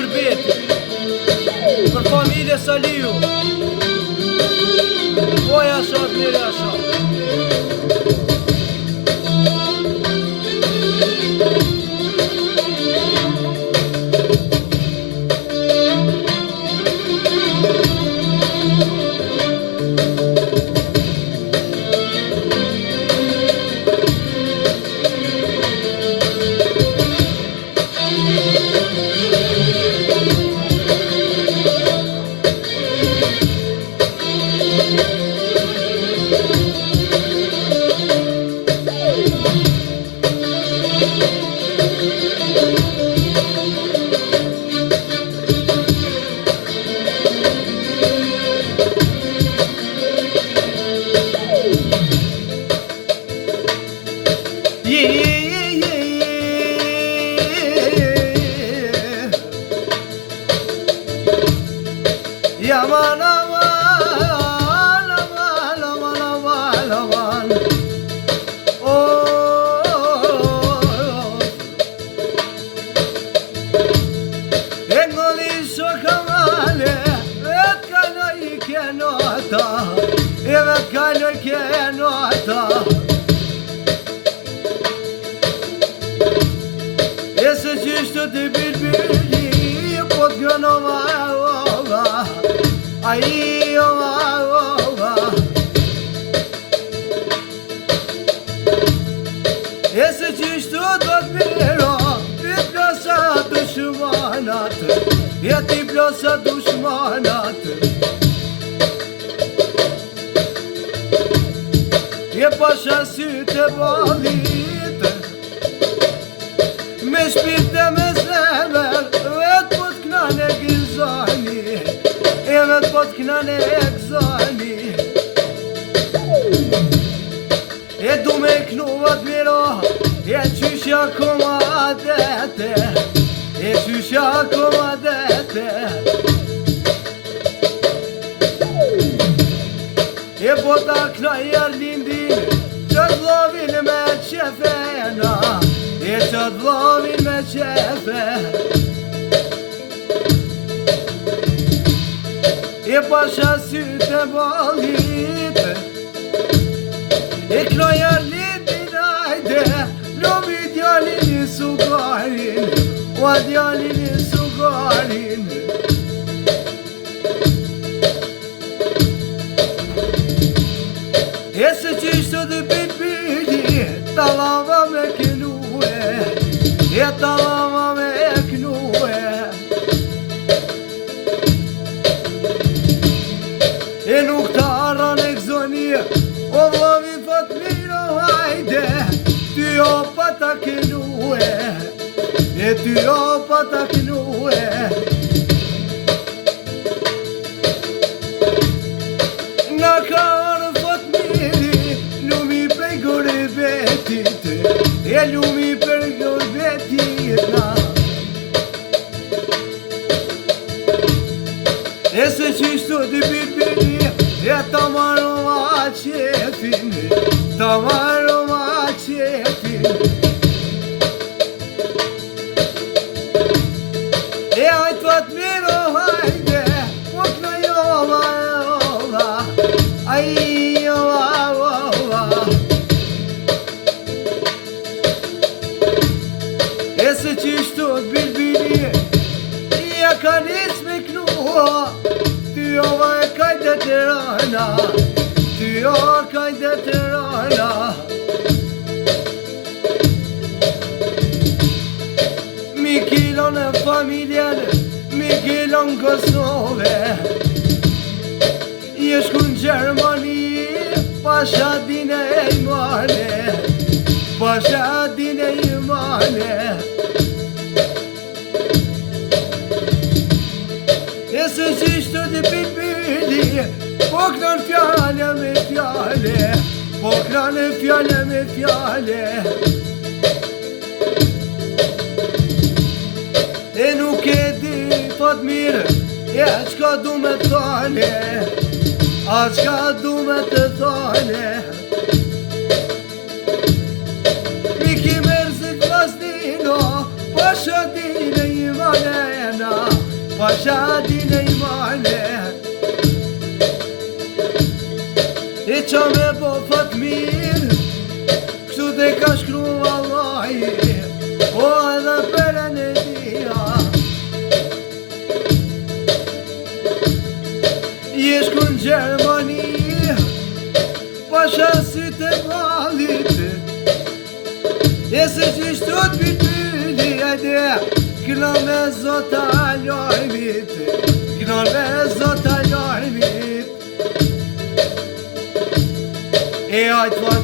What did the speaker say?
Gjurbeti, për familje Saliu. O jasha, bire jasha. Yaman aman aman aman aman aman. Engoli sokamale vet kaloi kenota evet kaloi kenota. Ese çişto de bilbili pot gönova. Ai ova ova. Ese çişto dot miro, tiplosa düşmanat, ya tiplosa düşmanat. Ya paşa süte balit, meşbirte mezlemer, evet putknane gizani. Evet potknane egzani. E du me knuat miro, e qysha komadete, e qysha komadete. E bota knajar lindin, që t'lovin me qefena, e që t'lovin me qefe. E pasha syte balit, e knojar lidin ajde, lomi djalin i sugarin, o djalin i sugarin. E se qishto dhe bilbili, talava me kënue, e talava me kënue. E nuk të arran e këzoni, o vlavi Fatmiro hajde, ty o pa ta kënue, e ty o pa ta kënue. Nga ka arë Fatmiri, lumi prej gurbetit, e lumi për gurbetit na. E se qishto dhe bilbili, e ta marrova qefin, ta marrova qefin. E hajt Fatmiro hajde, po këna jova jova, ai jova jova. E se qishto dhe bilbili, ja ka nis me knua, ty ova e kajde të rana, ty ova kajde të rana. Mikilon e familjen, Mikilon Kosove, je shkun Gjermani, pasha dine e imane, pasha dine e imane. E se qishto dhe bilbili, po kënan fjale me fjale, po kënan fjale me fjale. E nuk e di Fatmir, e qka du me thane, a qka du me të thane. Mi ki mërzit vlasdino, pasha dine i manena. qa me bo fat mirë, kështu te ka shkru Allahi, po edhe përën e dhja. Jesh ku në Gjermani, pasha sytë e malit, e se qishtu t'pipyli e dhe, këna me zota lojmit, këna me zota lojmit. E ajtë